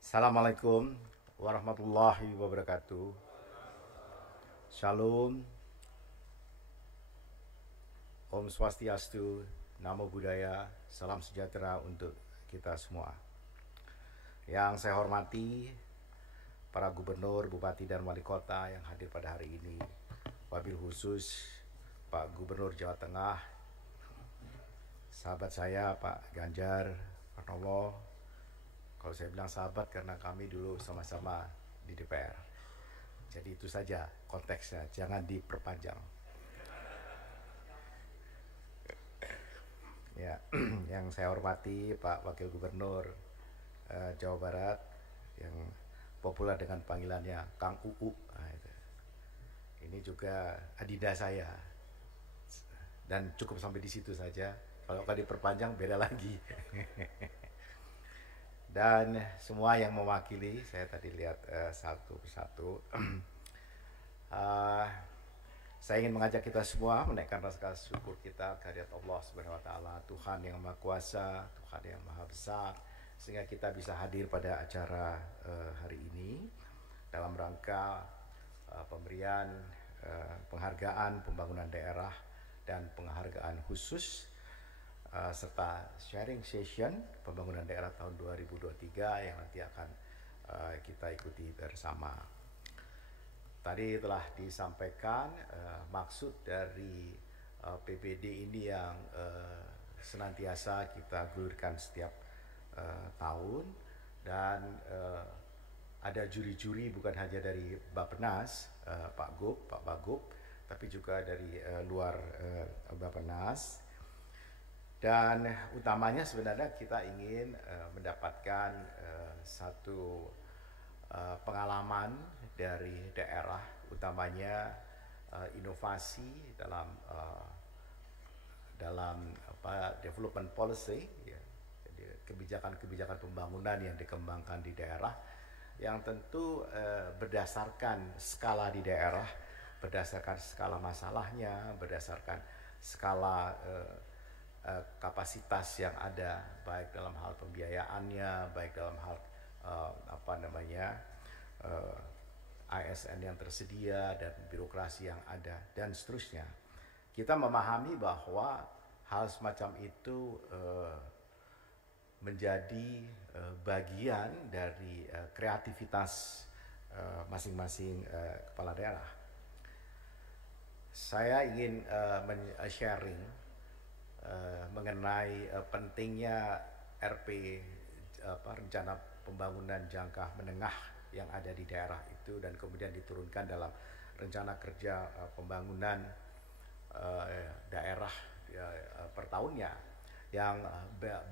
Assalamualaikum warahmatullahi wabarakatuh. Shalom, Om Swastiastu, Namo Buddhaya, salam sejahtera untuk kita semua. Yang saya hormati para gubernur, bupati dan wali kota yang hadir pada hari ini. Wabil khusus Pak Gubernur Jawa Tengah, sahabat saya Pak Ganjar Pranowo. Kalau saya bilang sahabat karena kami dulu sama-sama di DPR. Jadi itu saja konteksnya, jangan diperpanjang. Ya, yang saya hormati Pak Wakil Gubernur Jawa Barat yang populer dengan panggilannya Kang UU. Nah, itu. Ini juga adinda saya. Dan cukup sampai di situ saja. Kalau diperpanjang beda lagi. Dan semua yang mewakili, saya tadi lihat satu persatu. Saya ingin mengajak kita semua menaikkan rasa syukur kita kehadirat Allah Subhanahu wa taala, Tuhan yang Maha Kuasa, Tuhan yang Maha Besar, sehingga kita bisa hadir pada acara hari ini dalam rangka pemberian penghargaan pembangunan daerah dan penghargaan khusus serta sharing session pembangunan daerah tahun 2023 yang nanti akan kita ikuti bersama. Tadi telah disampaikan maksud dari PBD ini yang senantiasa kita gulirkan setiap tahun, dan ada juri-juri bukan hanya dari Bappenas, Pak Bagub, tapi juga dari luar Bappenas. Dan utamanya sebenarnya kita ingin mendapatkan satu pengalaman dari daerah, utamanya inovasi dalam development policy, ya. Jadi kebijakan-kebijakan pembangunan yang dikembangkan di daerah, yang tentu berdasarkan skala di daerah, berdasarkan skala masalahnya, berdasarkan skala kapasitas yang ada, baik dalam hal pembiayaannya, baik dalam hal ASN yang tersedia dan birokrasi yang ada dan seterusnya. Kita memahami bahwa hal semacam itu menjadi bagian dari kreativitas masing-masing kepala daerah. Saya ingin sharing mengenai pentingnya rencana pembangunan jangka menengah yang ada di daerah itu, dan kemudian diturunkan dalam rencana kerja pembangunan daerah per tahunnya, yang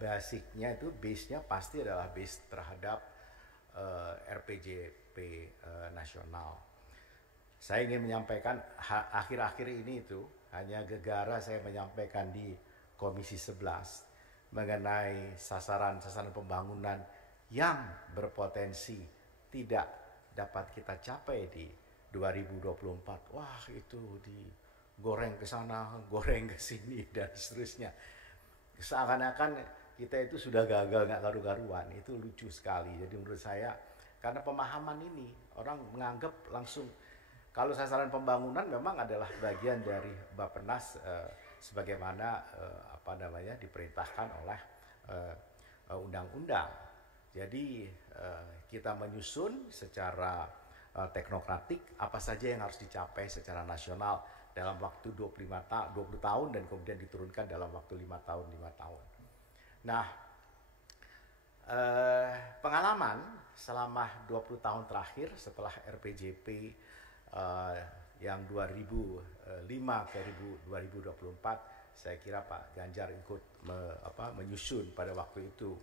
basicnya itu base-nya pasti adalah base terhadap RPJP nasional. Saya ingin menyampaikan akhir-akhir ini itu hanya gegara saya menyampaikan di Komisi 11 mengenai sasaran-sasaran pembangunan yang berpotensi tidak dapat kita capai di 2024. Wah, itu digoreng ke sana, goreng ke sini, dan seterusnya. Seakan-akan kita itu sudah gagal, nggak karu-karuan. Itu lucu sekali. Jadi menurut saya, karena pemahaman ini, orang menganggap langsung kalau sasaran pembangunan memang adalah bagian dari Bappenas sebagaimana diperintahkan oleh undang-undang. Jadi kita menyusun secara teknokratik apa saja yang harus dicapai secara nasional dalam waktu 20 tahun, dan kemudian diturunkan dalam waktu 5 tahun. Nah, pengalaman selama 20 tahun terakhir setelah RPJP yang 2005 ke 2024, saya kira Pak Ganjar ikut menyusun pada waktu itu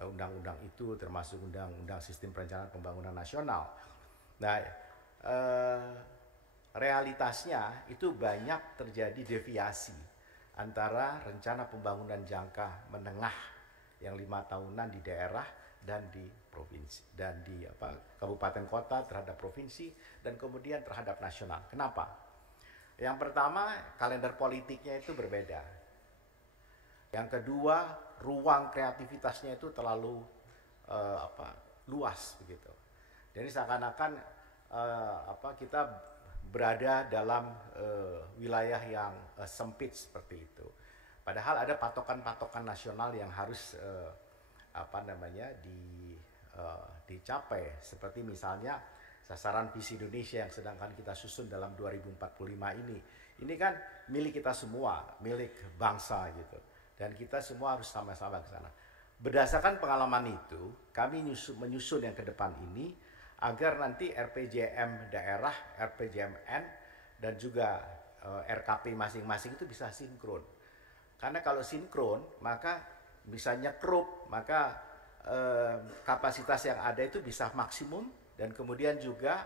undang-undang itu, termasuk undang-undang sistem perencanaan pembangunan nasional. Nah, realitasnya itu banyak terjadi deviasi antara rencana pembangunan jangka menengah yang 5 tahunan di daerah dan di provinsi, dan di kabupaten kota terhadap provinsi, dan kemudian terhadap nasional. Kenapa? Yang pertama, kalender politiknya itu berbeda. Yang kedua, ruang kreativitasnya itu terlalu luas begitu. Jadi seakan-akan kita berada dalam wilayah yang sempit seperti itu. Padahal ada patokan-patokan nasional yang harus dicapai, seperti misalnya sasaran visi Indonesia yang sedangkan kita susun dalam 2045 ini. Ini kan milik kita semua, milik bangsa gitu. Dan kita semua harus sama-sama ke sana. Berdasarkan pengalaman itu, kami menyusun yang ke depan ini agar nanti RPJM daerah, RPJMN, dan juga RKP masing-masing itu bisa sinkron. Karena kalau sinkron, maka bisa nyekrup, maka kapasitas yang ada itu bisa maksimum, dan kemudian juga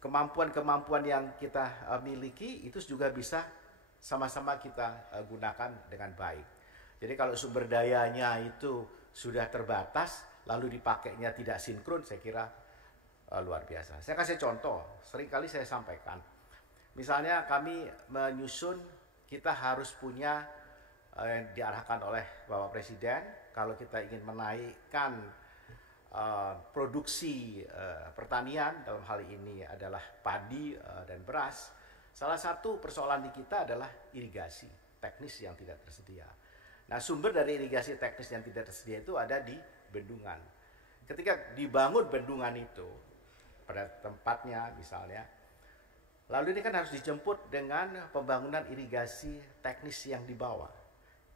kemampuan-kemampuan yang kita miliki itu juga bisa sama-sama kita gunakan dengan baik. Jadi kalau sumber dayanya itu sudah terbatas, lalu dipakainya tidak sinkron, saya kira luar biasa. Saya kasih contoh, seringkali saya sampaikan. Misalnya kami menyusun, kita harus punya yang diarahkan oleh Bapak Presiden, kalau kita ingin menaikkan produksi pertanian, dalam hal ini adalah padi dan beras. Salah satu persoalan di kita adalah irigasi teknis yang tidak tersedia. Nah, sumber dari irigasi teknis yang tidak tersedia itu ada di bendungan. Ketika dibangun bendungan itu pada tempatnya misalnya, lalu ini kan harus dijemput dengan pembangunan irigasi teknis yang di bawah,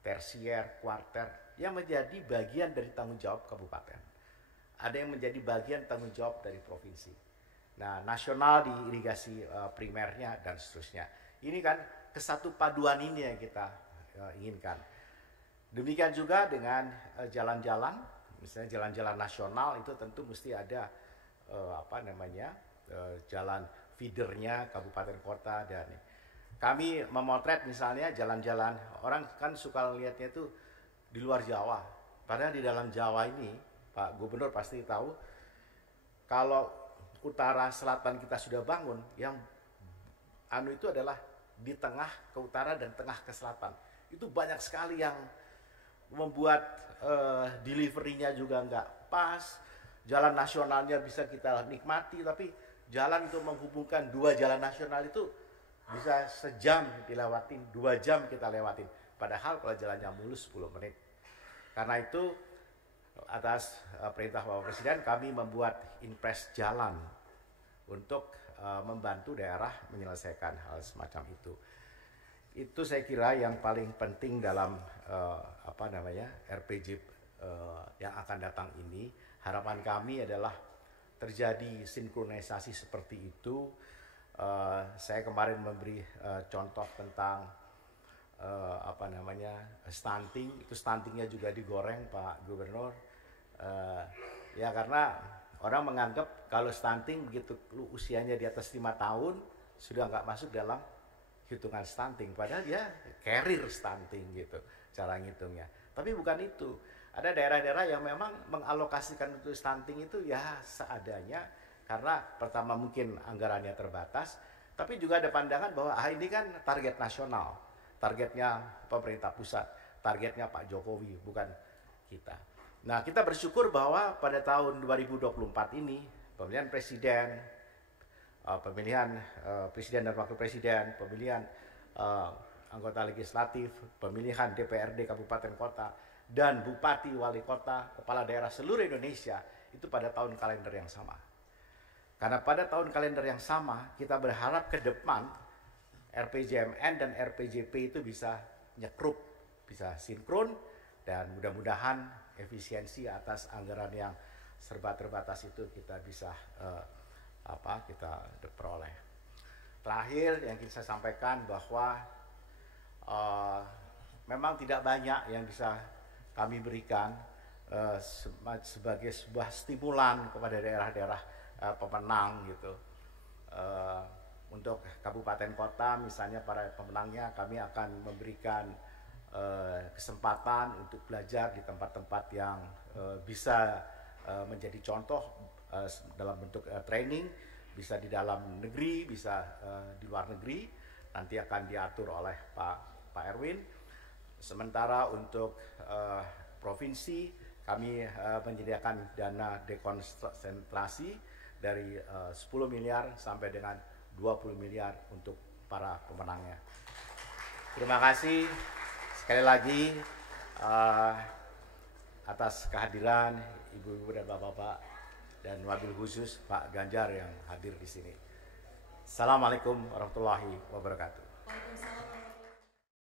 tersier, kuarter, yang menjadi bagian dari tanggung jawab kabupaten. Ada yang menjadi bagian tanggung jawab dari provinsi. Nah, nasional di irigasi primernya dan seterusnya. Ini kan kesatu paduan ini yang kita inginkan. Demikian juga dengan jalan-jalan, misalnya jalan-jalan nasional itu tentu mesti ada jalan feedernya kabupaten kota, dan kami memotret misalnya jalan-jalan, orang kan suka lihatnya itu di luar Jawa. Padahal di dalam Jawa ini, Pak Gubernur pasti tahu, kalau utara selatan kita sudah bangun, yang itu adalah di tengah ke utara dan tengah ke selatan. Itu banyak sekali yang membuat deliverynya juga nggak pas, jalan nasionalnya bisa kita nikmati, tapi jalan untuk menghubungkan dua jalan nasional itu bisa sejam dilewatin, 2 jam kita lewatin. Padahal kalau jalannya mulus 10 menit. Karena itu atas perintah Bapak Presiden kami membuat impres jalan untuk membantu daerah menyelesaikan hal semacam itu. Itu saya kira yang paling penting dalam RPJ yang akan datang ini. Harapan kami adalah terjadi sinkronisasi seperti itu. Saya kemarin memberi contoh tentang stunting. Itu stuntingnya juga digoreng, Pak Gubernur. Ya karena orang menganggap kalau stunting begitu usianya di atas 5 tahun sudah nggak masuk dalam hitungan stunting, padahal dia carrier stunting gitu cara ngitungnya. Tapi bukan itu. Ada daerah-daerah yang memang mengalokasikan untuk stunting itu ya seadanya, karena pertama mungkin anggarannya terbatas, tapi juga ada pandangan bahwa ini kan target nasional, targetnya pemerintah pusat, targetnya Pak Jokowi, bukan kita. Nah, kita bersyukur bahwa pada tahun 2024 ini pemilihan presiden, presiden dan wakil presiden, pemilihan anggota legislatif, pemilihan DPRD kabupaten kota, dan bupati, wali kota, kepala daerah seluruh Indonesia itu pada tahun kalender yang sama. Karena pada tahun kalender yang sama, kita berharap ke depan RPJMN dan RPJP itu bisa nyekrup, bisa sinkron, dan mudah-mudahan efisiensi atas anggaran yang serba terbatas itu kita bisa kita peroleh. Terakhir yang ingin saya sampaikan bahwa memang tidak banyak yang bisa kami berikan sebagai sebuah stimulan kepada daerah-daerah pemenang gitu. Untuk kabupaten kota misalnya para pemenangnya kami akan memberikan kesempatan untuk belajar di tempat-tempat yang bisa menjadi contoh dalam bentuk training, bisa di dalam negeri, bisa di luar negeri, nanti akan diatur oleh Pak Erwin. Sementara untuk provinsi kami menyediakan dana dekonsentrasi dari 10 miliar sampai dengan 20 miliar untuk para pemenangnya. Terima kasih sekali lagi atas kehadiran ibu-ibu dan bapak-bapak, dan wabil khusus Pak Ganjar yang hadir di sini. Assalamualaikum warahmatullahi wabarakatuh. Waalaikumsalam